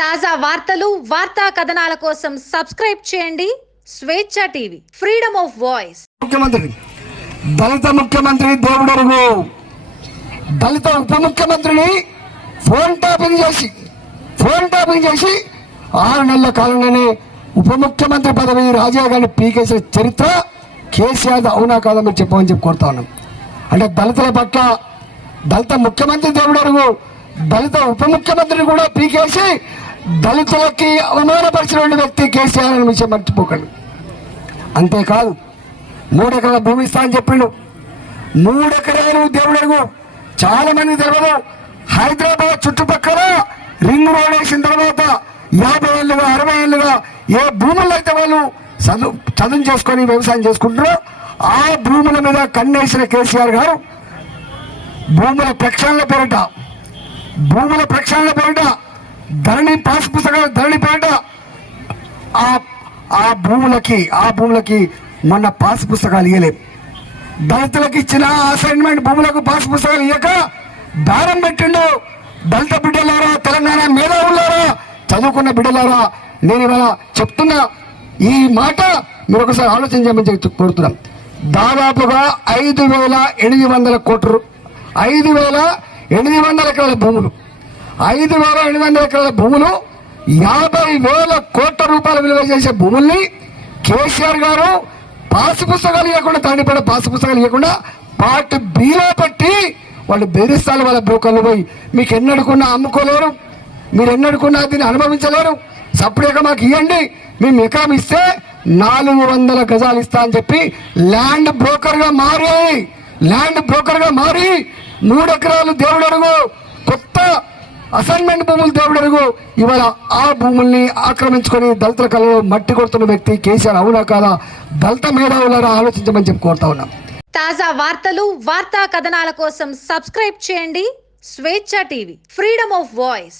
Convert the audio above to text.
తాజా వార్తలు వార్తా కథనాల కోసం సబ్స్క్రైబ్ చేయండి. స్వేచ్ఛ టీవీ ఫ్రీడమ్ ఆఫ్ వాయిస్. ముఖ్యమంత్రి దళిత ముఖ్యమంత్రి దేవుడరుగు దళిత ఉప ముఖ్యమంత్రిని ఫోన్ ట్యాపింగ్ చేసి ఫోన్ ట్యాపింగ్ చేసి ఆరు నెలల కాలంలోనే ఉప ముఖ్యమంత్రి పదవి రాజీవ్ గారిని పీకేసిన చరిత్ర కేసీఆర్ అవునా కాదా మీరు చెప్పమని చెప్పి కోరుతా ఉన్నాం. అంటే దళితుల పట్ల దళిత ముఖ్యమంత్రి దేవుడరుగు దళిత ఉప ముఖ్యమంత్రిని కూడా పీకేసి దళితులకి అవమానపరిచినటువంటి వ్యక్తి కేసీఆర్ అనే విషయం మర్చిపోకండి. అంతేకాదు మూడెకరాల భూమి ఇస్తా అని చెప్పిండు. మూడెకరాలు దేవుడు అడుగు. చాలా మంది తెలియదు హైదరాబాద్ చుట్టుపక్కల రింగ్ రోడ్ వేసిన తర్వాత యాభై ఏళ్ళుగా అరవై ఏళ్ళుగా ఏ భూముల్లో అయితే వాళ్ళు చదువు చదువు చేసుకొని వ్యవసాయం చేసుకుంటారో ఆ భూముల మీద కన్నేసిన కేసీఆర్ గారు భూముల ప్రక్షాళన పేరిట భూముల ప్రక్షాళన పేరిట ధరణి పాస్ పుస్తకాలు ధరణి పేట ఆ ఆ భూములకి ఆ భూములకి మొన్న పాస్ పుస్తకాలు ఇవ్వలేం దళితులకు ఇచ్చిన అసైన్మెంట్ భూములకు పాస్ పుస్తకాలు ఇవ్వక దారం పెట్టిండు. దళిత బిడ్డలారా తెలంగాణ మేధావులారా చదువుకున్న బిడ్డలారా నేను ఇవాళ చెప్తున్నా. ఈ మాట మీరు ఒకసారి ఆలోచన చేయమని కోరుతున్నాం. దాదాపుగా ఐదు వేల ఎనిమిది వందల కోట్లు ఐదు వేల ఎనిమిది వందల ఎకరాల భూములు. ఐదు వేల ఎనిమిది వందల ఎకరాల భూములు యాభై వేల కోట్ల రూపాయల విలువ చేసే భూముల్ని కేసీఆర్ గారు పాసు పుస్తకాలు ఇవ్వకుండా తండ్రిపడ పాసు పుస్తకాలు ఇవ్వకుండా పార్ట్ బీలో పెట్టి వాళ్ళు బెదిరిస్తారు వాళ్ళ బ్రోకర్లు పోయి. మీకు ఎన్నడుకున్నా అమ్ముకోలేరు మీరు ఎన్నడుకున్నా దీన్ని అనుభవించలేరు. సపరేట్గా మాకు ఇవ్వండి మేము ఎకరం ఇస్తే నాలుగు వందల గజాలు ఇస్తా అని చెప్పి ల్యాండ్ బ్రోకర్గా మారి ల్యాండ్ బ్రోకర్గా మారి మూడు ఎకరాలు దేవుడు అడుగు. కొత్త అసైన్మెంట్ భూములు దేవుడు ఇవాళ ఆ భూముల్ని ఆక్రమించుకొని దళితుల కళలో మట్టి కొడుతున్న వ్యక్తి కేసీఆర్ అవునా కాదా? దళిత మేధావులారా ఆలోచించమని చెప్పి కోరుతా ఉన్నాం. తాజా వార్తలు వార్తా కథనాల కోసం సబ్స్క్రైబ్ చేయండి. స్వేచ్ఛ టీవీ ఫ్రీడమ్ ఆఫ్ వాయిస్.